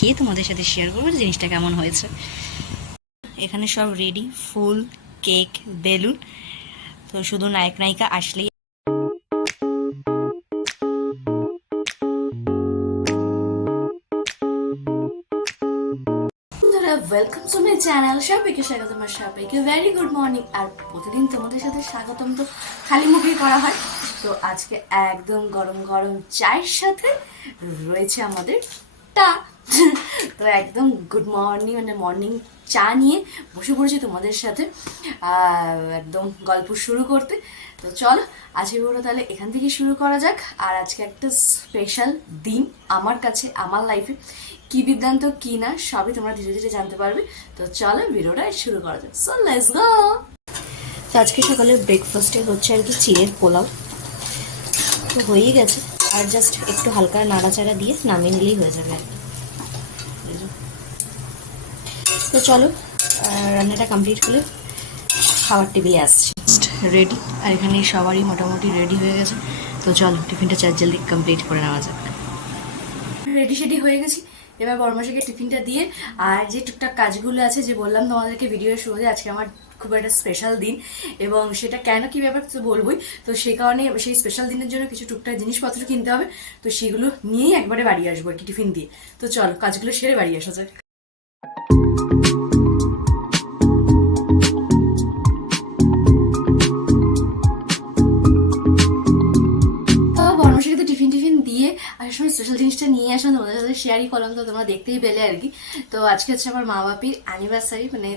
খেয়ে তোমাদের সাথে শেয়ার করব জিনিসটা কেমন হয়েছে। এখানে সব রেডি ফুল কেক বেলুন। তো শুধু নায়ক, নায়িকা আসলেই ওয়েলকাম টু মাই চ্যানেল সবাইকে স্বাগতম, আর সবাইকে ভেরি গুড মর্নিং আর প্রতিদিন তোমাদের সাথে স্বাগতম তো খালি মুখেই করা হয়। তো আজকে একদম গরম গরম চায়ের সাথে রয়েছে আমাদের টা। তো একদম গুড মর্নিং মানে মর্নিং চা নিয়ে বসে পড়েছি তোমাদের সাথে। একদম গল্প শুরু করতে। তো চলো, আজকে ভিডিওটা তাহলে এখান থেকে শুরু করা যাক। আর আজকে একটা স্পেশাল দিন আমার কাছে, আমার লাইফে কি বিদ্যান্ত, কি না, সবই তোমরা ধীরে ধীরে জানতে পারবে। তো চলো ভিডিওটা শুরু করা যাক। সো লেটস গো তো আজকে সকালে ব্রেকফাস্টে হচ্ছে আর কি চিড়ের পোলাও। তো হয়েই গেছে। আর জাস্ট একটু হালকা নাড়াচাড়া দিয়ে নামিয়ে নিলেই হয়ে যাবে আর কি। এই যে। তো চলো রান্নাটা কমপ্লিট করে খাবার টেবিলে আসছি। রেডি আর এখানে সবারই মোটামুটি রেডি হয়ে গেছে। তো চলো, টিফিনটা চার জলদি কমপ্লিট করে নেওয়া যাক। রেডি সেডি হয়ে গেছি। এবার বর্মাশাকে টিফিনটা দিয়ে, আর যে টুকটাক কাজগুলো আছে, যে বললাম তোমাদেরকে ভিডিও শুরুতে, আজকে আমার খুব একটা স্পেশাল দিন। এবং সেটা কেন, কি ব্যাপার তো বলবোই। তো সেই কারণে সেই স্পেশাল দিনের জন্য কিছু টুকটাক জিনিসপত্র কিনতে হবে। তো সেগুলো নিয়েই একবারে বাড়ি আসব আর কি, টিফিন দিয়ে। তো চলো, কাজগুলো সেরে বাড়ি আসা যাক। আসার সময় স্পেশাল জিনিসটা নিয়ে আসলাম তোমাদের সাথে শেয়ারই করলাম তো, তোমরা দেখতেই পেলে আর কি। তো আজকে হচ্ছে আমার মা বাপির অ্যানিভার্সারি মানে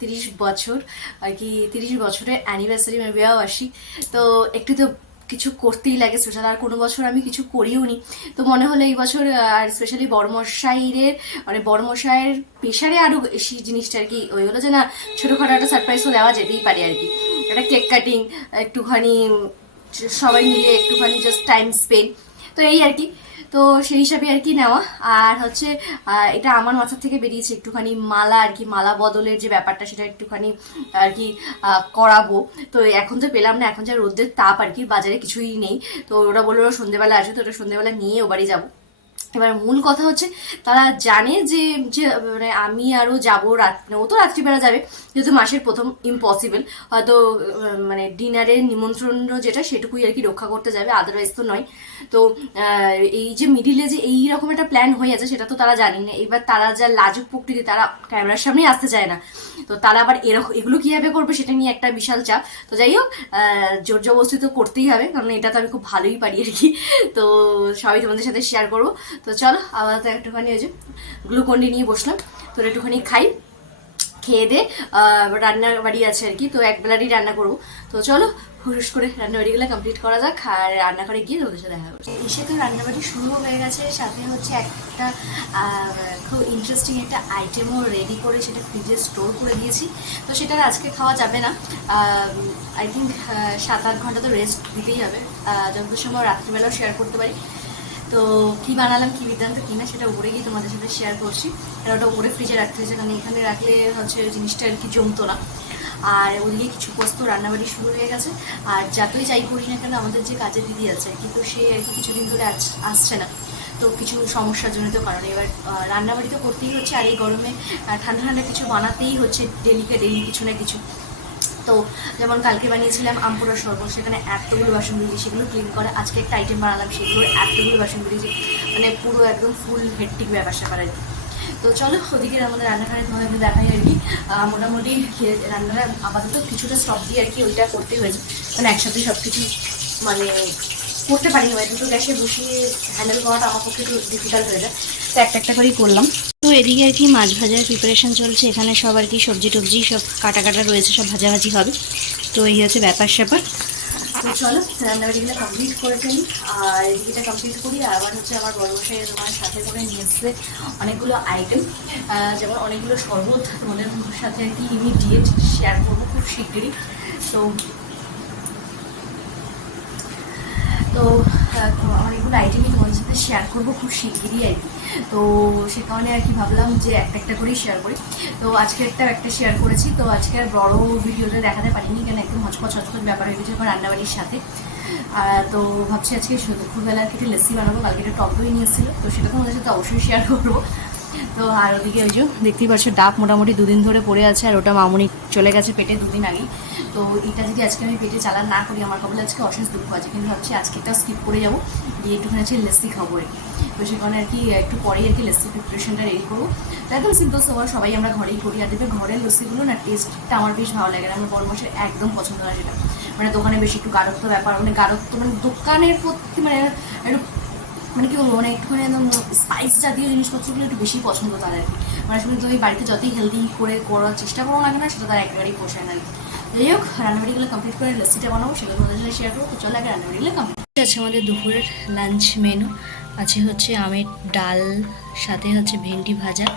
তিরিশ বছর, আর কি, তিরিশ বছরের অ্যানিভার্সারি মানে বিবাহবার্ষিক। তো একটু তো কিছু করতেই লাগে স্পেশাল আর কোনো বছর আমি কিছু করিও নি। তো মনে হলো এই বছর, আর স্পেশালি বড়মশাইয়ের মানে বড়মশাইয়ের প্রেশারে আরও বেশি জিনিসটা আর কি, ওই হলো যে না, ছোটোখাটো একটা সারপ্রাইজ তো দেওয়া যেতেই পারে আর কি। একটা কেক কাটিং একটুখানি, সবাই মিলে একটুখানি জাস্ট টাইম স্পেন্ড তো এই আর কি। তো সেই হিসাবে আর কি নেওয়া। আর হচ্ছে এটা আমার মাথা থেকে বেরিয়েছে একটুখানি মালা আর কি, মালা বদলের যে ব্যাপারটা সেটা একটুখানি আর কি করাবো। তো এখন তো পেলাম না, এখন যা রোদের তাপ আর কি, বাজারে কিছুই নেই। তো ওরা বলল সন্ধ্যেবেলা আসবে, তো ওটা সন্ধ্যেবেলা নিয়ে ও বাড়ি যাব। এবার মূল কথা হচ্ছে, তারা জানে যে মানে আমি আরও যাব রাত মানে ও তো রাত্রিবেলা যাবে, যেহেতু মাসের প্রথম ইম্পসিবল হয়তো মানে ডিনারের নিমন্ত্রণ যেটা, সেটুকুই আর কি রক্ষা করতে যাবে আদারওয়াইজ তো নয়। তো এই যে মিডিলে যে এই রকম একটা প্ল্যান হয়ে আছে, সেটা তো তারা জানি না। এবার তারা যা লাজুক প্রকৃতি, তারা ক্যামেরার সামনেই আসতে চায় না। তো তারা আবার এরকম এগুলো কীভাবে করবে, সেটা নিয়ে একটা বিশাল চাপ। তো যাই হোক জোর জবরদস্তি তো করতেই হবে, কারণ এটা তো আমি খুব ভালোই পারি আর কি। তো সবাই তোমাদের সাথে শেয়ার করব। তো চলো, আবার তো একটুখানি ওই যে গ্লুকন্ডি নিয়ে বসলাম। তো একটুখানি খাই, খেয়ে দে রান্নার বাড়ি আছে আর কি, তো এক বেলারই রান্না করব। তো চলো হুস করে রান্না বাড়িগুলো কমপ্লিট করা যাক আর রান্নাঘরে গিয়ে তোমাদের সাথে দেখা করছি এসে তো রান্নাবাড়ি শুরু হয়ে গেছে, সাথে হচ্ছে একটা খুব ইন্টারেস্টিং একটা আইটেমও রেডি করে সেটা ফ্রিজে স্টোর করে দিয়েছি। তো সেটা আজকে খাওয়া যাবে না। আই থিঙ্ক সাত আট ঘণ্টা তো রেস্ট দিতেই হবে। যতদূর সময় রাত্রিবেলাও শেয়ার করতে পারি। তো কি বানালাম, কি বিদ্যান্ত কি না সেটা উপরে গিয়ে তোমাদের সাথে শেয়ার করছি। আর ওটা উপরে ফ্রিজে রাখতে হয়েছে, কারণ এখানে রাখলে হচ্ছে জিনিসটা আর কি জমতো না। আর ওদিকে কিছু পোস্ত রান্নাবাড়ি শুরু হয়ে গেছে। আর যতই যাই করি না কেন, আমাদের যে কাজের দিদি আছে, কিন্তু সে আর কি কিছুদিন ধরে আস- আসছে না। তো কিছু সমস্যার জনিত কারণে। এবার রান্নাবাড়ি তো করতেই হচ্ছে, আর এই গরমে ঠান্ডা ঠান্ডা কিছু বানাতেই হচ্ছে ডেলিকে ডেলি কিছু না কিছু। তো যেমন কালকে বানিয়েছিলাম আমপুরা শরবত, সেখানে এতগুলো বাসন বেরিয়েছে সেগুলো ক্লিন করে আজকে একটা আইটেম বানালাম, সেগুলোর এতগুলো বাসন বেরিয়েছে মানে পুরো একদম ফুল হেডটিক ব্যাপার স্যাপার আর তো চলো, ওদিকে আমাদের রান্নাঘরে তোমাদের দেখাই আর কি। মোটামুটি রান্নাটা আপাতত কিছুটা স্টপ দিয়ে আর কি ওইটা করতে হয়েছে। মানে একসাথে সব কিছু মানে করতে পারিনি মানে দুটো গ্যাসে বসিয়ে হ্যান্ডেল করাটা আমার পক্ষে একটু ডিফিকাল্ট হয়ে যায়। তো একটা একটা করেই করলাম। তো এদিকে আর কি মাছ ভাজার প্রিপারেশন চলছে। এখানে সব আর কি সবজি টবজি সব কাটা কাটা রয়েছে, সব ভাজাভাজি হবে। তো এই হচ্ছে ব্যাপার স্যাপার। তো চলো, রান্নাবাড়িগুলো কমপ্লিট করে ফেলি। আর এদিকেটা কমপ্লিট করি। আবার হচ্ছে আমার বড় মশাই তোমার সাথে করে নিয়ে এসছে অনেকগুলো আইটেম যেমন অনেকগুলো শরবত তোমাদের সাথে আর কি ইমিডিয়েট শেয়ার করব খুব শিগগিরই। তো তো অনেকগুলো আইটেমই তোমাদের সাথে শেয়ার করব খুব শিগগিরই আর কি। তো সে কারণে আর কি ভাবলাম যে একটা একটা করেই শেয়ার করি। তো আজকে একটা একটা শেয়ার করেছি। তো আজকে আর বড়ো ভিডিওটা দেখাতে পারিনি, কেন একদম হচপচ হচপচ ব্যাপার হয়ে গেছে রান্নাবাড়ির সাথে। তো ভাবছি আজকে দুপুরবেলা থেকে লেসি বানাবো, কালকে একটা টক দই নিয়েছিল তো সেটা তোমাদের সাথে অবশ্যই শেয়ার করব। তো আর ওদিকে ওই যে দেখতেই পাচ্ছ ডাব মোটামুটি দুদিন ধরে পড়ে আছে আর ওটা মামুনি চলে গেছে পেটে দুদিন আগেই। তো এটা যদি আজকে আমি পেটে চালান না করি, আমার কবলে আজকে অশেষ দুঃখ আছে। কিন্তু ভাবছি আজকে একটা স্কিপ করে যাব দিয়ে একটুখানি আছে লেসি খাব। তো সেখানে আর কি একটু পরেই আর কি লেসি প্রিপারেশনটা রেডি করব। তো একদম সিম্পল সবার সবাই আমরা ঘরেই করি। আর দেখবে ঘরের লস্যিগুলো না টেস্টটা আমার বেশ ভালো লাগে আমার বরমশের একদম পছন্দ হয় সেটা। মানে দোকানে বেশি একটু গাঢ়ত্ব ব্যাপার মানে গাঢ়ত্ব মানে দোকানের প্রতি মানে একটু মানে কি বলব মানে একটুখানি একদম স্পাইস জাতীয় জিনিসপত্রগুলো একটু বেশি পছন্দ তার আর কি। মানে আসলে তুমি বাড়িতে যতই হেলদি করে করার চেষ্টা করো না কেন, সেটা তার একেবারেই পোষায় না। যাই হোক রান্নাবাড়িগুলো কমপ্লিট করে লস্যিটা বানাবো সেগুলো তোমাদের সাথে শেয়ার করব। চলো আগে রান্নাবাড়িগুলো কমপ্লিট আছে আমাদের দুপুরের লাঞ্চ মেনু আছে হচ্ছে আমের ডাল, সাথে হচ্ছে ভেন্ডি ভাজা,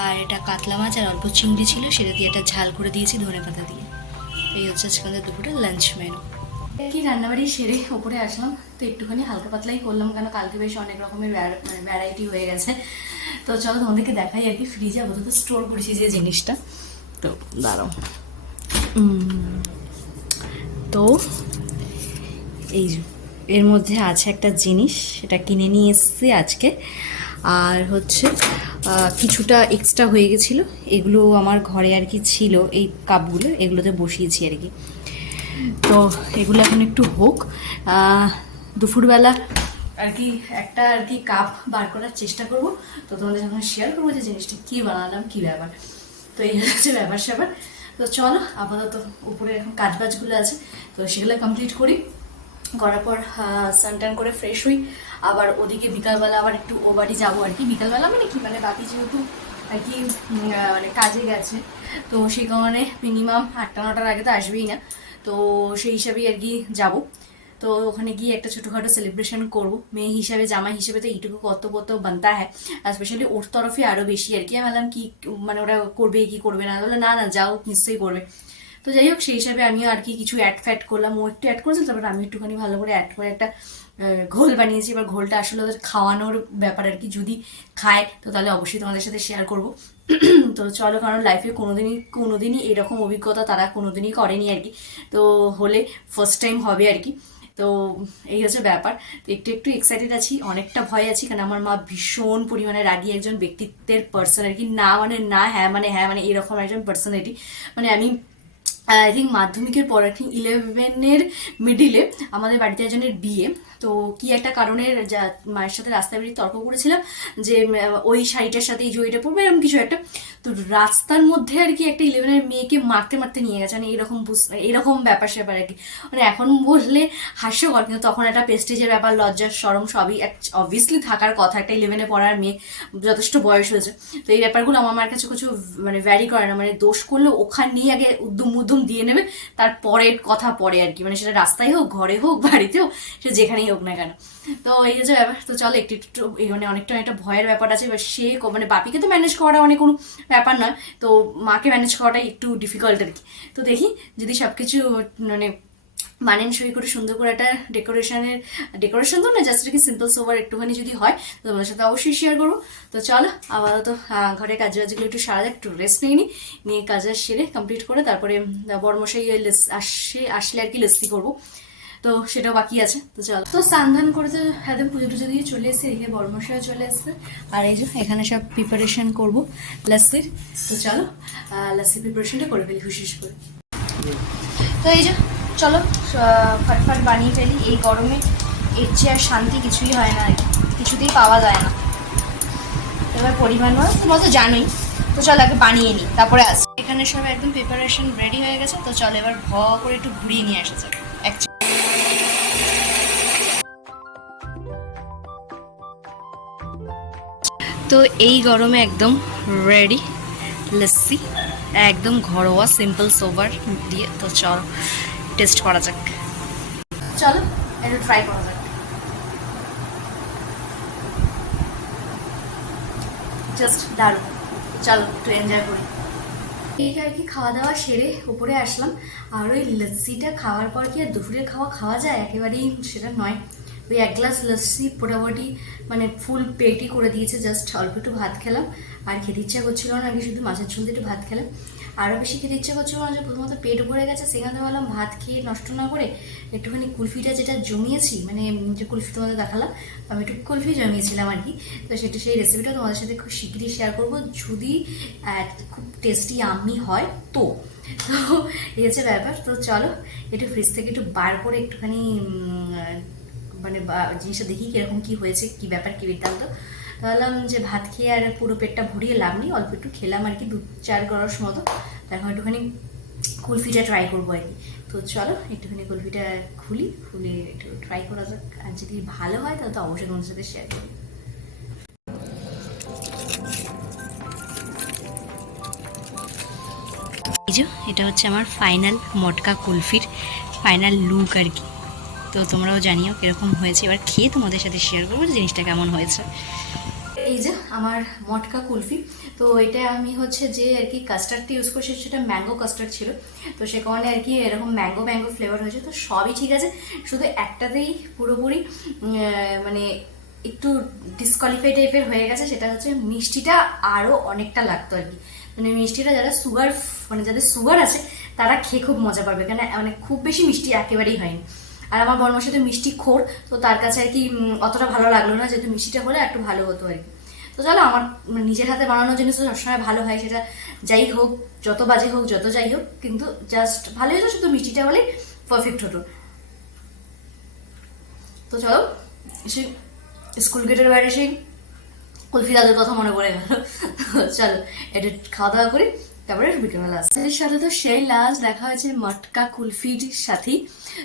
আর এটা কাতলা মাছ আর অল্প চিংড়ি ছিল, সেটা দিয়ে একটা ঝাল করে দিয়েছি ধনে পাতা দিয়ে। এই হচ্ছে আজকে আমাদের দুপুরের লাঞ্চ মেনু কি রান্নাবাড়ি সেরে ওপরে আসলাম, তো একটুখানি হালকা পাতলাই করলাম, কেন কালকে বেশ অনেক রকমের ভ্যারাইটি হয়ে গেছে। তো চলো তোমাদেরকে দেখাই আর কি, ফ্রিজে আপাতত স্টোর করেছি যে জিনিসটা। তো দাঁড়াও। তো এই এর মধ্যে আছে একটা জিনিস, সেটা কিনে নিয়ে এসেছি আজকে। আর হচ্ছে কিছুটা এক্সট্রা হয়ে গেছিল, এগুলো আমার ঘরে আর কি ছিল, এই কাপগুলো এগুলোতে বসিয়েছি আর কি। তো এগুলো এখন একটু হোক। দুপুরবেলা আর কি একটা আর কি কাপ বার করার চেষ্টা করব। তো তোমাদের যখন শেয়ার করব যে জিনিসটা কী বানালাম, কী ব্যাপার। তো এই হচ্ছে ব্যাপার স্যাপার। তো চলো, আপাতত উপরে এখন কাজ বাজগুলো আছে। তো সেগুলো কমপ্লিট করি। করার পর স্নান টান করে ফ্রেশ হই। আবার ওদিকে বিকালবেলা আবার একটু ও বাড়ি যাব আর কি। বিকালবেলা মানে কি মানে বাপি যেহেতু আর কি মানে কাজে গেছে, তো সেই কারণে মিনিমাম আটটা, নটার আগে তো আসবেই না। তো সেই হিসাবেই আর কি যাব। তো ওখানে গিয়ে একটা ছোটোখাটো সেলিব্রেশন করব। মেয়ে হিসাবে, জামাই হিসেবে তো এইটুকু কর্তব্য তো বানতা হ্যাঁ। স্পেশালি ওর তরফে আরও বেশি আর কি। আমি ভাবলাম কি মানে ওরা করবে, কি করবে না? বলে না না, যাও, নিশ্চয়ই করবে। তো যাই হোক, সেই হিসাবে আমিও আর কি কিছু অ্যাড ফ্যাড করলাম। ও একটু অ্যাড করেছিল তারপর আমি একটুখানি ভালো করে অ্যাড করে একটা ঘোল বানিয়েছি। এবার ঘোলটা আসলে ওদের খাওয়ানোর ব্যাপার আর কি। যদি খায়, তো তাহলে অবশ্যই তোমাদের সাথে শেয়ার করব। তো চলো, কারণ লাইফে কোনোদিনই কোনোদিনই এরকম অভিজ্ঞতা তারা কোনোদিনই করেনি আর কি। তো হলে ফার্স্ট টাইম হবে আর কি। তো এই হচ্ছে ব্যাপার। তো একটু একটু এক্সাইটেড আছি, অনেকটা ভয় আছি, কারণ আমার মা ভীষণ পরিমাণে রাগী একজন ব্যক্তিত্বের পার্সন আর কি। না মানে না হ্যাঁ মানে হ্যাঁ মানে এরকম একজন পার্সোনালিটি মানে আমি আই থিঙ্ক মাধ্যমিকের পর আর কি ইলেভেনের মিডিলে আমাদের বাড়িতে একজনের বিয়ে তো কি একটা কারণে মায়ের সাথে রাস্তায় বেরিয়ে তর্ক করেছিলাম যে ওই শাড়িটার সাথে এই জড়িটা পড়বে এরকম কিছু একটা। তো রাস্তার মধ্যে আর কি একটা ইলেভেনের মেয়েকে মারতে মারতে নিয়ে গেছে মানে এরকম এরকম ব্যাপার স্যাপার আর কি। মানে এখন বললে হাস্যকর, কিন্তু তখন একটা পেস্টেজের ব্যাপার লজ্জার সরম সবই অবভিয়াসলি থাকার কথা, একটা ইলেভেনে পড়ার মেয়ে যথেষ্ট বয়স হয়েছে। তো এই ব্যাপারগুলো আমার মার কাছে কিছু মানে ভ্যারি করে না মানে দোষ করলে ওখান নিয়ে আগে উদ্যম উদ্যম দিয়ে নেবে, তারপরের কথা পরে আর কি। মানে সেটা রাস্তায় হোক, ঘরে হোক, বাড়িতে হোক, সে যেখানেই হোক না কেন। তো এই যে ব্যাপার, তো চলো একটু একটু মানে অনেকটা একটা ভয়ের ব্যাপার আছে, এবার সে মানে বাপিকে তো ম্যানেজ করাটা অনেক কোনো ব্যাপার নয়। তো মাকে ম্যানেজ করাটাই একটু ডিফিকাল্ট আর কি। তো দেখি যদি সব কিছু মানে মানেনসই করে সুন্দর করে একটা ডেকোরেশনের ডেকোরেশন তো না জাস্ট কি সিম্পল সোভার একটুখানি যদি হয়, তো তোমাদের সাথে অবশ্যই শেয়ার করব। তো চলো, আপাতত ঘরে কাজ বাজগুলো একটু সারা একটু রেস্ট নিয়ে নিই নিয়ে কাজ সেরে কমপ্লিট করে তারপরে বর্মশাই আসে আসলে আর কি লেসি করব। তো সেটাও বাকি আছে। তো চলো। তো স্নান করে তো একদম পুজো টুজো দিয়ে চলে এসেছে এদিকে বর্মশাই চলে এসেছে। আর এই যে এখানে সব প্রিপারেশন করব লাস্সির তো চলো আহ, লাস্সির প্রিপারেশনটা করে ফেলি হুশিস করে। তো এই যে চলো ফটফট বানিয়ে ফেলি। এই গরমে এর চেয়ে আর শান্তি কিছুই হয় না কিছুতেই পাওয়া যায় না। এবার পরিমাণ হয় তোমরা তো জানোই। তো চলো আগে বানিয়ে নিই তারপরে আস। এখানে সব একদম প্রিপারেশন রেডি হয়ে গেছে। তো চলো এবার ভ করে একটু ঘুরিয়ে নিয়ে আসা তো এই গরমে একদম রেডি লস্যি একদম ঘরোয়া সিম্পল সোভার দিয়ে তো চল টেস্ট করা যাক। চলো এটা ট্রাই করা যাক। জাস্ট দারুণ। চলো, একটু এনজয় করি। এই আর কি খাওয়া দাওয়া সেরে উপরে আসলাম। আর ওই লস্যিটা খাওয়ার পর কি আর দুপুরের খাওয়া খাওয়া যায়? একেবারেই সেটা নয়। ওই এক গ্লাস লস্যি মোটামুটি মানে ফুল পেটই করে দিয়েছে জাস্ট অল্প একটু ভাত খেলাম। আর খেতে ইচ্ছা করছিল না, আগে শুধু মাছের ঝোল দিয়ে একটু ভাত খেলাম। আরও বেশি খেতে ইচ্ছা করছিল না যে প্রথমত পেট ভরে গেছে, সেখানে বললাম ভাত খেয়ে নষ্ট না করে একটুখানি কুলফিটা যেটা জমিয়েছি মানে যে কুলফি তোমাদের দেখালাম, আমি একটু কুলফি জমিয়েছিলাম আর কি। তো সেটা সেই রেসিপিটা তোমাদের সাথে খুব শিগগিরই শেয়ার করব। যদি খুব টেস্টি আমি হয়, তো। তো, এই হচ্ছে ব্যাপার। তো চলো, একটু ফ্রিজ থেকে একটু বার করে একটুখানি মানে জিনিসটা দেখি কীরকম কি হয়েছে, কি ব্যাপার, কি বৃত্তান্ত। ভাবলাম যে ভাত খেয়ে আর পুরো পেটটা ভরিয়ে লাভ নেই, অল্প একটু খেলাম আর কি, দু চার গরস মতো। তো এখন একটুখানি কুলফিটা ট্রাই করব আর কি। তো চলো, একটুখানি কুলফিটা খুলি, খুলে একটু ট্রাই করা যাক। আর যদি ভালো হয়, তাহলে তো অবশ্যই তোমাদের সাথে শেয়ার করি। এটা হচ্ছে আমার ফাইনাল মটকা কুলফির ফাইনাল লুক আর কি। তো তোমরাও জানিও কীরকম হয়েছে। এবার খেয়ে তোমাদের সাথে শেয়ার করব জিনিসটা কেমন হয়েছে। এই যে আমার মটকা কুলফি, তো এটা আমি হচ্ছে যে আর কি কাস্টার্ডটা ইউজ করছি, সেটা ম্যাঙ্গো কাস্টার্ড ছিল। তো সে কারণে আর কি এরকম ম্যাঙ্গো ম্যাঙ্গো ফ্লেভার হয়েছে। তো সবই ঠিক আছে, শুধু একটাতেই পুরোপুরি মানে একটু ডিসকোয়ালিফাই টাইপের হয়ে গেছে, সেটা হচ্ছে মিষ্টিটা আরও অনেকটা লাগতো আর কি। মানে মিষ্টিটা যারা সুগার মানে যাদের সুগার আছে, তারা খেয়ে খুব মজা পাবে, কেন মানে খুব বেশি মিষ্টি একেবারেই হয়নি। আর আমার বর্মার সাথে মিষ্টি খোর, তো তার কাছে আর কি অতটা ভালো লাগল না, যেহেতু মিষ্টিটা হলে একটু ভালো হতো আর কি। তো চলো, আমার নিজের হাতে বানানো জিনিস তো সবসময় ভালো হয়, সেটা যাই হোক, যত বাজে হোক, যত যাই হোক, কিন্তু জাস্ট ভালো হতো, শুধু মিষ্টিটা হলে পারফেক্ট হতো। তো চলো সে স্কুল গেটের বাইরে সেই কুলফি দাদুর কথা মনে পড়ে গেল। চলো, এটা খাওয়া দাওয়া করি। তারপরে বিকেলবেলা আসছে সাথে তো সেই লাস্ট দেখা হয়েছে মটকা কুলফির সাথেই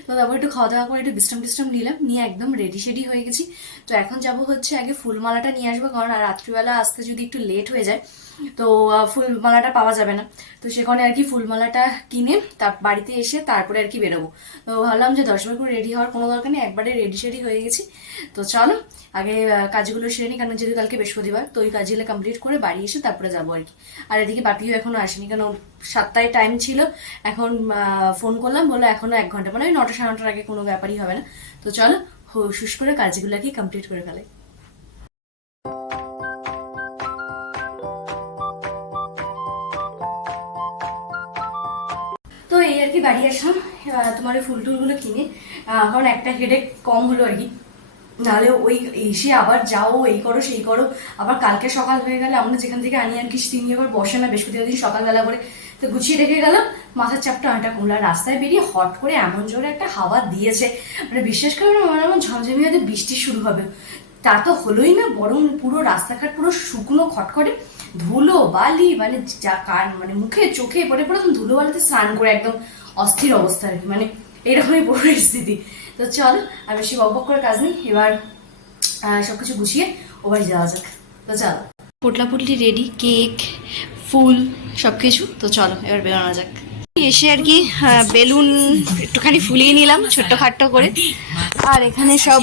তো তারপর একটু খাওয়া দাওয়া করে একটু বিশ্রাম টিশ্রাম নিলাম, নিয়ে একদম রেডি শেডি হয়ে গেছি। তো এখন যাব হচ্ছে আগে ফুলমালাটা নিয়ে আসব, কারণ আর রাত্রিবেলা আসতে যদি একটু লেট হয়ে যায় তো ফুলমালাটা পাওয়া যাবে না। তো সেখানে আর কি ফুলমালাটা কিনে তার বাড়িতে এসে তারপরে আর কি বেরোবো। তো ভাবলাম যে দশ বার রেডি হওয়ার কোনো দরকার নেই, একবারে রেডি শেডি হয়ে গেছি। তো চলো, আগে কাজগুলো সেরে নিই কারণ যেহেতু কালকে বৃহস্পতিবার, তো ওই কাজগুলো কমপ্লিট করে বাড়ি এসে তারপরে যাব আর কি। আর এদিকে বাপিও এখনও আসেনি কারণ সাতটায় টাইম ছিল। এখন ফোন করলাম, বলল এখনও এক ঘণ্টা মানে ওই নটা সাড়ে নটার আগে কোনো ব্যাপারই হবে না। তো চলো হুশ করে কাজগুলো কি কমপ্লিট করে ফেলাই। কি বাড়ি আসলাম? তোমার ওই ফুল টুলগুলো কিনে। কারণ একটা হেডেক কম হলো আর কি। নাহলে ওই এসে আবার যাও, এই করো, সেই করো। আবার কালকে সকাল হয়ে গেলে আমরা যেখান থেকে আনি আর কি তিনি আবার বসে না, বৃহস্পতিবার দিন সকালবেলা করে। তো গুছিয়ে রেখে গেলাম। মাথার চাপটা অনেকটা কমলো। রাস্তায় বেরিয়ে হট করে এমন জোরে একটা হাওয়া দিয়েছে। মানে বিশেষ করে মনে এমন ঝমঝমি হয়তো বৃষ্টি শুরু হবে। তা তো হলোই না, বরং পুরো রাস্তাঘাট পুরো শুকনো, খটখটে। ধুলো, বালি মানে যা কান মানে মুখে, চোখে, পড়ে পড়ে ধুলো বালিতে স্নান করে একদম অস্থির অবস্থা আর কি মানে এরকমই পরিস্থিতি। তো চল আর বেশি বকবক করে কাজ নেই এবার আহ, সবকিছু গুছিয়ে ও বাড়ি যাওয়া যাক। তো চল। পোটলা পুটলি রেডি কেক ফুল সব কিছু তো চলো এবার বেরোনো যাক। এসে আর কি বেলুন একটুখানি ফুলিয়ে নিলাম ছোট্ট খাট্ট করে। আর এখানে সব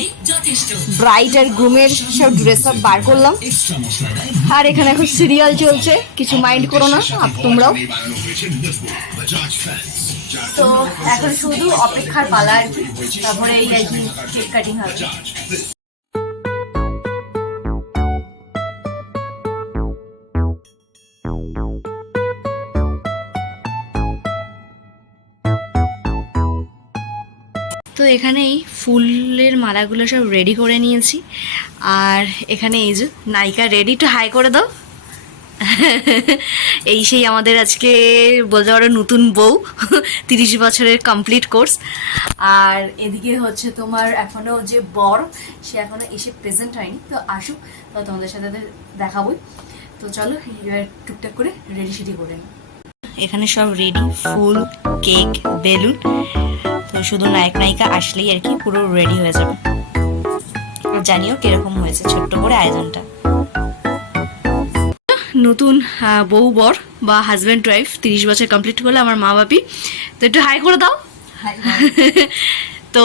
ব্রাইড আর গ্রুমের সব ড্রেস আপ বার করলাম। আর এখানে এখন সিরিয়াল চলছে কিছু মাইন্ড করো না তোমরাও। তো এখন শুধু অপেক্ষার পালা আর কি, তারপরে এই আর কি কেক কাটিং হবে। তো এখানে এই ফুলের মালাগুলো সব রেডি করে নিয়েছি। আর এখানে এই যে নায়িকা রেডি টু হাই করে দাও। এই সেই আমাদের আজকে বলতে পারো নতুন বউ, তিরিশ বছরের কমপ্লিট কোর্স আর এদিকে হচ্ছে তোমার এখনও যে বর, সে এখনও এসে প্রেজেন্ট হয়নি। তো আসুক, তো তোমাদের সাথে দেখাবোই। তো চলো, এবার টুকটাক করে রেডি সেডি করে। এখানে সব রেডি ফুল কেক বেলুন। তো শুধু নায়ক, নায়িকা আসলেই আর কি পুরো রেডি হয়ে যাবে। জানিও কীরকম হয়েছে ছোট্ট করে আয়োজনটা। নতুন বউ বর বা হাজব্যান্ড ওয়াইফ তিরিশ বছর কমপ্লিট করলে আমার মা বাপি। তো একটু হাই করে দাও। তো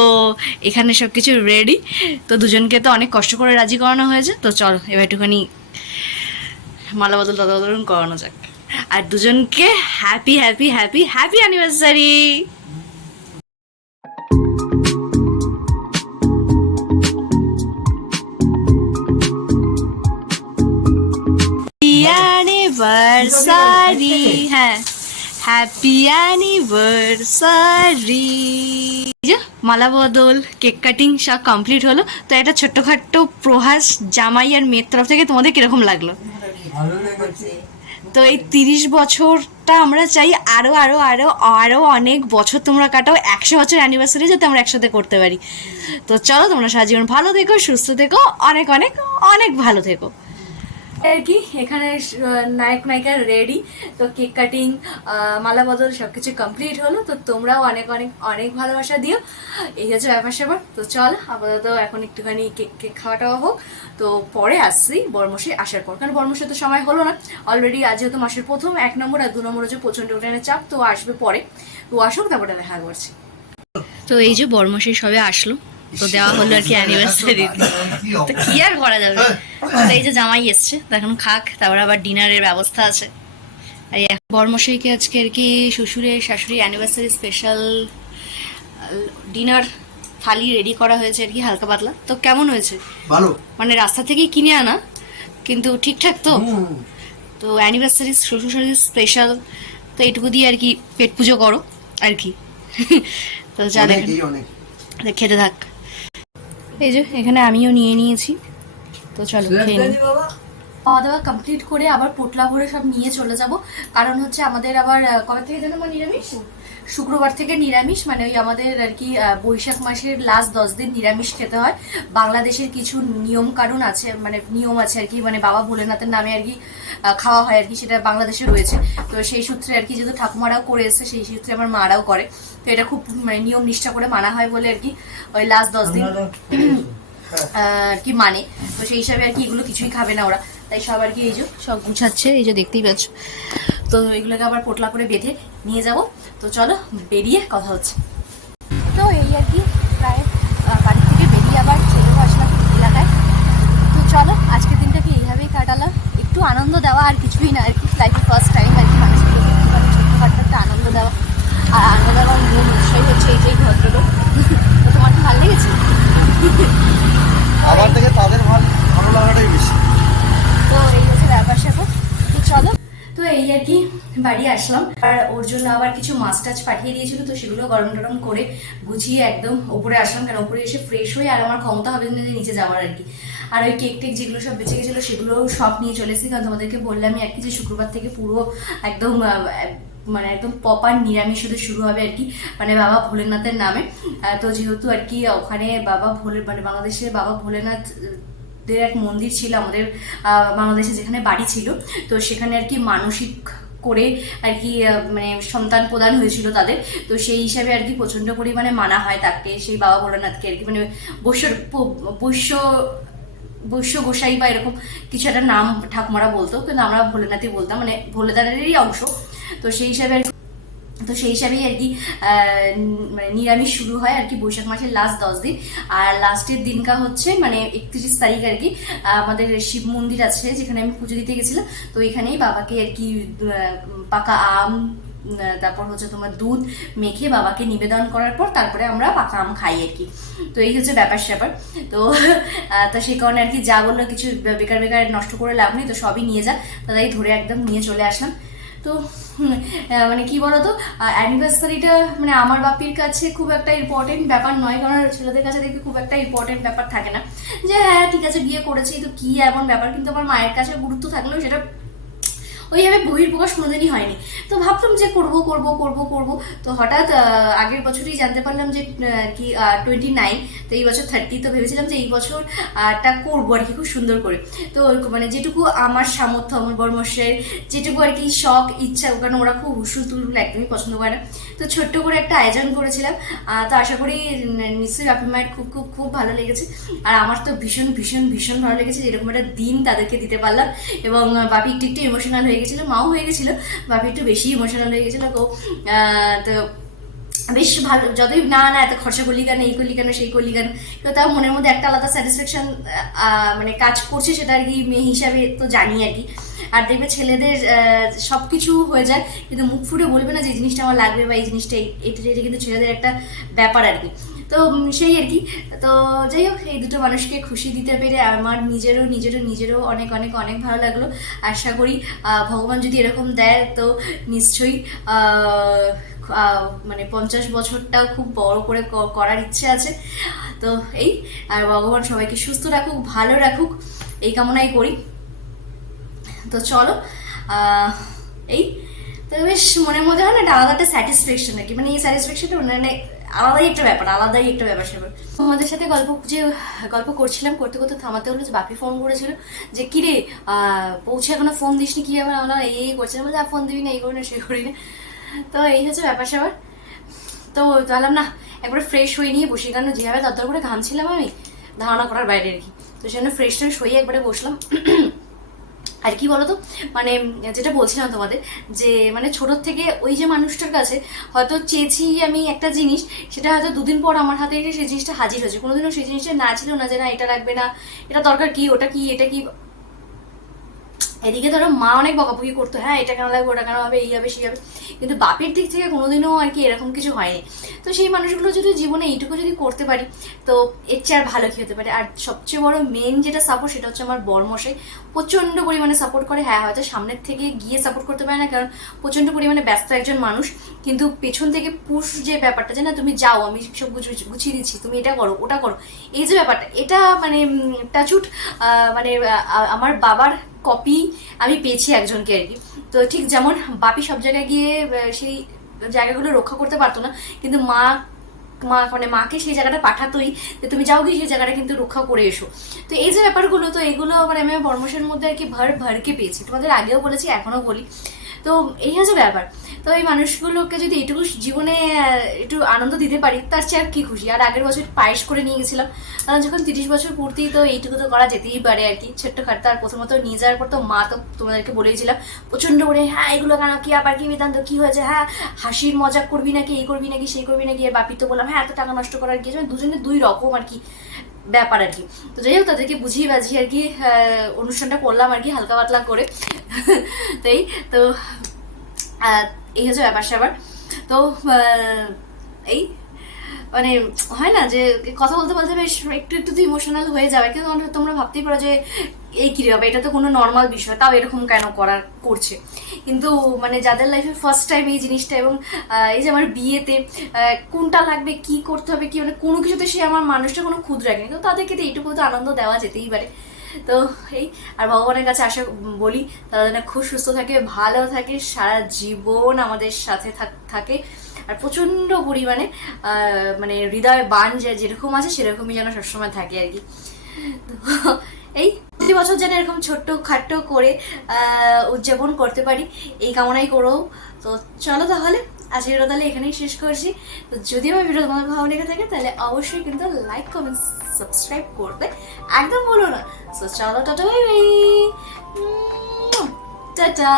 এখানে সব কিছু রেডি তো দুজনকে তো অনেক কষ্ট করে রাজি করানো হয়েছে। তো চলো এবার একটুখানি মালা বদল দাদা বদল করানো যাক। আর দুজনকে happy happy happy happy anniversary happy anniversary মালা বদল কেক কাটিং সব কমপ্লিট হলো। তো একটা ছোট্টখাট্ট প্রহাস জামাই আর মেয়ের তরফ থেকে তোমাদের কীরকম লাগল? তো এই তিরিশ বছরটা আমরা চাই আরও আরও আরও আরও অনেক বছর তোমরা কাটাও একশো বছর অ্যানিভার্সারি যাতে আমরা একসাথে করতে পারি। তো চলো তোমরা সারা জীবন ভালো থেকো সুস্থ থেকো অনেক অনেক অনেক ভালো থেকো। আর কি, এখানে নায়ক নায়িকা রেডি তো কেক কাটিং মালা বদল সব কিছু কমপ্লিট হলো। তো তোমরাও অনেক অনেক অনেক ভালোবাসা দিও। এই হচ্ছে ব্যাপার স্যাপার। তো চল, আপাতত এখন একটুখানি কেক কেক খাওয়া টাওয়া হোক। তো পরে আসছি বর্মশে আসার পর। কারণ বর্মশে তো সময় হলো না। অলরেডি আজ যেহেতু মাসের প্রথম, এক নম্বর আর দু নম্বর হচ্ছে প্রচণ্ড উঠানের চাপ। তো আসবে পরে। তো আসুক, তারপরে দেখা করছি। তো এই যে বর্মশে সবে আসলো। তো দেওয়া হলো আর কি অ্যানিভার্সারি তো কি আর করা যাবে? তো এই যে জামাই এসছে তো এখন খাক তারপর আবার ডিনারের ব্যবস্থা আছে। আর এই বর্মশাইকে আজকে আর কি শ্বশুরের শাশুড়ি anniversary special dinner thali ready করা হয়েছে আর কি হালকা পাতলা। তো কেমন হয়েছে? ভালো। মানে রাস্তা থেকেই কিনে আনা কিন্তু ঠিকঠাক তো? তো অ্যানিভার্সারি শ্বশুর শাশুড়ি স্পেশাল তো এটুকু দিয়ে আর কি পেট পুজো করো আর কি। তো যা দেখেন। খেতে থাক। এই যে এখানে আমিও নিয়ে নিয়েছি। তো চলো খেয়ে নিই খাওয়া দাওয়া কমপ্লিট করে আবার পোটলা ভরে সব নিয়ে চলে যাব। কারণ হচ্ছে আমাদের আবার কবে থেকে যেন আমার নিরামিষ? শুক্রবার থেকে নিরামিষ মানে ওই আমাদের আর কি বৈশাখ মাসের লাস্ট দশ দিন নিরামিষ খেতে হয়। বাংলাদেশের কিছু নিয়ম কানুন আছে মানে নিয়ম আছে আর কি মানে বাবা ভোলেনাথের নামে আর কি খাওয়া হয় আর কি সেটা বাংলাদেশে রয়েছে। তো সেই সূত্রে আর কি যেহেতু ঠাকুমারাও করে এসছে সেই সূত্রে আমার মারাও করে। তো এটা খুব মানে নিয়ম নিষ্ঠা করে মানা হয় বলে আর কি ওই লাস্ট দশ দিন আর কি মানে। তো সেই হিসাবে আর কি এগুলো কিছুই খাবে না ওরা। তাই সব আর কি এই যে সব গুছাচ্ছে এই যে দেখতেই পাচ্ছ। তো এগুলোকে আবার পোটলা করে বেঁধে নিয়ে যাব। তো চলো বেরিয়ে কথা হচ্ছে। তো এই আর কি প্রায় বাড়ি থেকে বেরিয়ে আবার চলে আসলাম এলাকায়। তো চলো আজকের দিনটাকে এইভাবেই কাটালাম? একটু আনন্দ দেওয়া আর কিছুই না আর কি। লাইফে ফার্স্ট টাইম আর কি মানুষগুলোকে একটুখানি ছোট্টখাট্ট একটা আনন্দ দেওয়া। আর আনন্দ দেওয়ার মূল উৎসই হচ্ছে এই যে ভদ্রলোক। তো তোমার কি ভালো লেগেছে? আমার থেকে তাদের ভালো ভালো লাগাটাই বেশি। তো এই হচ্ছে ব্যাপার স্যাপার। তো চলো এই আর কি, বাড়ি আসলাম। আর ওর জন্য আবার কিছু মাছ টাছ পাঠিয়ে দিয়েছিল, তো সেগুলো গরম টরম করে গুছিয়ে একদম ওপরে আসলাম কারণ ওপরে এসে ফ্রেশ হয়ে আর আমার ক্ষমতা হবে না নিচে যাওয়ার আর কি। আর ওই কেক টেক যেগুলো সব বেঁচে গেছিল সেগুলো সব নিয়ে চলে এসেছি, কারণ তোমাদেরকে বললামই আর কি যে শুক্রবার থেকে পুরো একদম মানে একদম পপার নিরামিষ শুধু শুরু হবে আর কি মানে বাবা ভোলেনাথের নামে। তো যেহেতু আর কি ওখানে বাবা ভোলে মানে বাংলাদেশে বাবা ভোলেনাথ দের এক মন্দির ছিল, আমাদের বাংলাদেশে যেখানে বাড়ি ছিল, তো সেখানে আর কি মানসিক করে আর কি মানে সন্তান প্রদান হয়েছিল তাদের। তো সেই হিসাবে আর কি প্রচণ্ড পরিমাণে মানা হয় তাকে, সেই বাবা ভোলানাথকে আর কি মানে বৈশ্য বৈশ্য বৈশ্য গোসাই বা এরকম কিছু একটা নাম ঠাকুমারা বলতো, কিন্তু আমরা ভোলেনাথই বলতাম মানে ভোলেদারেরই অংশ। তো সেই হিসাবে আর তো সেই হিসাবেই আর কি মানে নিরামিষ শুরু হয় আর কি বৈশাখ মাসের লাস্ট দশ দিন। আর লাস্টের দিনটা হচ্ছে মানে একত্রিশ তারিখ আর কি আমাদের শিব মন্দির আছে যেখানে আমি পুজো দিতে গেছিলাম। তো এখানেই বাবাকে আর কি পাকা আম তারপর হচ্ছে তোমার দুধ মেখে বাবাকে নিবেদন করার পর তারপরে আমরা পাকা আম খাই আর কি। তো এই হচ্ছে ব্যাপার স্যাপার। তো তো সেই কারণে আর কি যা বলল কিছু বেকার বেকার নষ্ট করে লাভ নেই, তো সবই নিয়ে যা। তাই ধরে একদম নিয়ে চলে আসলাম। তো মানে কি বলতো অ্যানিভার্সারিটা মানে আমার বাপির কাছে খুব একটা ইম্পর্টেন্ট ব্যাপার নয়, কারণ ছেলেদের কাছে দেখবি খুব একটা ইম্পর্টেন্ট ব্যাপার থাকে না। যে হ্যাঁ ঠিক আছে, বিয়ে করেছি, তো কি এমন ব্যাপার? কিন্তু আমার মায়ের কাছে গুরুত্ব থাকলেও সেটা ওইভাবে বহির্প্রকাশ কোনোদিনই হয়নি। তো ভাবতাম যে করব করব করব করব। তো হঠাৎ আগের বছরই জানতে পারলাম যে কি টোয়েন্টি নাইন তো এই বছর থার্টি তো ভেবেছিলাম যে এই বছর আহ, টা করব আর কি খুব সুন্দর করে। তো মানে যেটুকু আমার সামর্থ্য আমার বর্মশের যেটুকু আর কি শখ ইচ্ছা কারণ ওরা খুব হুসুল তুলুল একদমই পছন্দ করে না। তো ছোট্ট করে একটা আয়োজন করেছিলাম। তো আশা করি নিশ্চয়ই বাপি মায়ের খুব খুব খুব ভালো লেগেছে। আর আমার তো ভীষণ ভীষণ ভীষণ ভালো লেগেছে এরকম একটা দিন তাদেরকে দিতে পারলাম। এবং বাপি একটু একটু ইমোশনাল হয়ে গেছিল মাও হয়ে গেছিল বাপি একটু বেশি ইমোশনাল হয়ে গেছিল, তো তো বেশ ভালো, যতই না না, এত খরচা করলি কেন, এই করলি কেন, সেই করলি কেন, তো তার মনের মধ্যে একটা আলাদা স্যাটিসফ্যাকশন মানে কাজ করছে সেটা আর কি মেয়ে হিসাবে তো জানি আর কি। আর দেখবে ছেলেদের সব কিছু হয়ে যায়, কিন্তু মুখ ফুটে বলবে না যে জিনিসটা আমার লাগবে বা এই জিনিসটা এটা এটা কিন্তু ছেলেদের একটা ব্যাপার আর কি। তো সেই আর কি। তো যাই হোক, এই দুটো মানুষকে খুশি দিতে পেরে আমার নিজেরও নিজেরও নিজেরও অনেক অনেক অনেক ভালো লাগল। আশা করি ভগবান যদি এরকম দেয়, তো নিশ্চয়ই মানে পঞ্চাশ বছরটাও খুব বড় করে করার ইচ্ছে আছে। তো এই, আর ভগবান সবাইকে সুস্থ রাখুক, ভালো রাখুক, এই কামনাই করি। তো চলো এই, তো বেশ মনের মধ্যে হয় না একটা আলাদা স্যাটিসফ্যাকশন আর কি। মানে এই স্যাটিসফ্যাকশনটা মানে আলাদাই একটা ব্যাপার, আলাদাই একটা ব্যাপার স্যাপার আমাদের সাথে গল্প যে, গল্প করছিলাম করতে করতে থামাতে হলো যে, বাপি ফোন করেছিল যে, কিরে পৌঁছে এখনও ফোন দিসনি, কি আবার আমরা এই এই করছিলাম বলে ফোন দিবি না, এই করি না, সেই করি না। তো এই হচ্ছে ব্যাপার স্যাপার তো ভাবলাম, না, একবারে ফ্রেশ হয়ে নিয়ে বসি। কারণ যেভাবে দরদর করে ঘামছিলাম আমি, ধারণা করার বাইরে আর কি। তো সেজন্য ফ্রেশ ট্রেশ হয়ে একবারে বসলাম। আর কি বলতো? মানে যেটা বলছিলাম তোমাদের, যে মানে ছোটোর থেকে ওই যে মানুষটার কাছে হয়তো চেয়েছি আমি একটা জিনিস, সেটা হয়তো দুদিন পর আমার হাতে এসে সেই জিনিসটা হাজির হয়েছে। কোনোদিনও সেই জিনিসটা না ছিল না যে না এটা লাগবে না, এটা দরকার কি, ওটা কি, এটা কি এদিকে ধরো মা অনেক বকাবকি করতো হ্যাঁ এটা কেন লাগবে, ওটা কেন হবে, এই হবে, সেই হবে। কিন্তু বাপের দিক থেকে কোনোদিনও আর কি এরকম কিছু হয়নি। তো সেই মানুষগুলো যদি জীবনে এইটুকু যদি করতে পারি, তো এর চেয়ে আর ভালো কি হতে পারে? আর সবচেয়ে বড় মেন যেটা সাপোর্ট সেটা হচ্ছে আমার বরমশাই। প্রচণ্ড পরিমাণে সাপোর্ট করে হ্যাঁ হয়তো সামনের থেকে গিয়ে সাপোর্ট করতে পারে না, কারণ প্রচণ্ড পরিমাণে ব্যস্ত একজন মানুষ। কিন্তু পেছন থেকে পুশ যে ব্যাপারটা, যে না, তুমি যাও, আমি সব গুছ- গুছিয়ে দিচ্ছি, তুমি এটা করো, ওটা করো। এই যে ব্যাপারটা, এটা মানে টাচুট মানে আমার বাবার কপি আমি পেয়েছি একজনকে আর কি। তো ঠিক যেমন বাপি সব জায়গায় গিয়ে সেই জায়গাগুলো রক্ষা করতে পারতো না, কিন্তু মা মা মানে মাকে সেই জায়গাটা পাঠাতোই যে তুমি যাও গিয়ে সেই জায়গাটা কিন্তু রক্ষা করে এসো। তো এই যে ব্যাপারগুলো, তো এগুলো মানে আমি পরামর্শের মধ্যে আর কি ভর, ভরকে পেয়েছি। তোমাদের আগেও বলেছি, এখনও বলি। তো এই হচ্ছে ব্যাপার। তো এই মানুষগুলোকে যদি এটুকু জীবনে একটু আনন্দ দিতে পারি, তার চেয়ে আর কি খুশি। আর আগের বছর পায়েস করে নিয়ে গেছিলাম, কারণ যখন তিরিশ বছর পূর্তি, তো এইটুকু তো করা যেতেই পারে আর কি। ছোট্ট খাট্টা, আর প্রথমত নিয়ে যাওয়ার পর তো মা তো তোমাদেরকে বলেইছিলাম প্রচণ্ড করে হ্যাঁ এগুলো কেন, কি আবার কি বেদান্ত কি হয়েছে? হ্যাঁ হাসির মজাক করবি নাকি, এই করবি নাকি, সেই করবি নাকি? আর বাপি তো বললাম হ্যাঁ এত টাকা নষ্ট করার কি? মানে দুজনে দুই রকম আর কি। ব্যাপার আর কি। তো যাই হোক, তাদেরকে বুঝিয়ে বাজিয়ে আর কি অনুষ্ঠানটা করলাম আর কি, হালকা পাতলা করে। তাই তো এই হচ্ছে ব্যাপার স্যাপার। তো এই মানে হয় না যে কথা বলতে বলতে বেশ একটু একটু তো ইমোশনাল হয়ে যাবে, কিন্তু তোমরা- ভাবতেই পারো যে, এই কি বাবা, এটা তো কোনো নর্মাল বিষয়, তাও এরকম কেন করার, করছে? কিন্তু মানে যাদের লাইফে ফার্স্ট টাইম এই জিনিসটা এবং এই যে আমার বিয়েতে কোনটা লাগবে, কি করতে হবে, কি মানে কোনো কিছুতে সে আমার মানুষটা কোনো খুদ রাখেনি তো তাদেরকে তো এইটুকু তো আনন্দ দেওয়া যেতেই পারে। তো এই, আর ভগবানের কাছে আশা বলি, তারা যেন খুব সুস্থ থাকে, ভালো থাকে, সারা জীবন আমাদের সাথে থাকে। আর প্রচণ্ড পরিমাণে মানে হৃদয় বান যেরকম আছে সেরকমই যেন সবসময় থাকে আর কি। তো এই প্রতি বছর যেন এরকম ছোট্ট খাট্ট করে উদযাপন করতে পারি, এই কামনাই করো। তো চলো তাহলে, আজকের ভিডিও তাহলে এখানেই শেষ করছি। তো যদি আমার ভিডিও তোমার ভালো লেগে থাকে তাহলে অবশ্যই কিন্তু লাইক কমেন্ট সাবস্ক্রাইব করতে একদম বলো না। তো চলো, টাটা টাটা।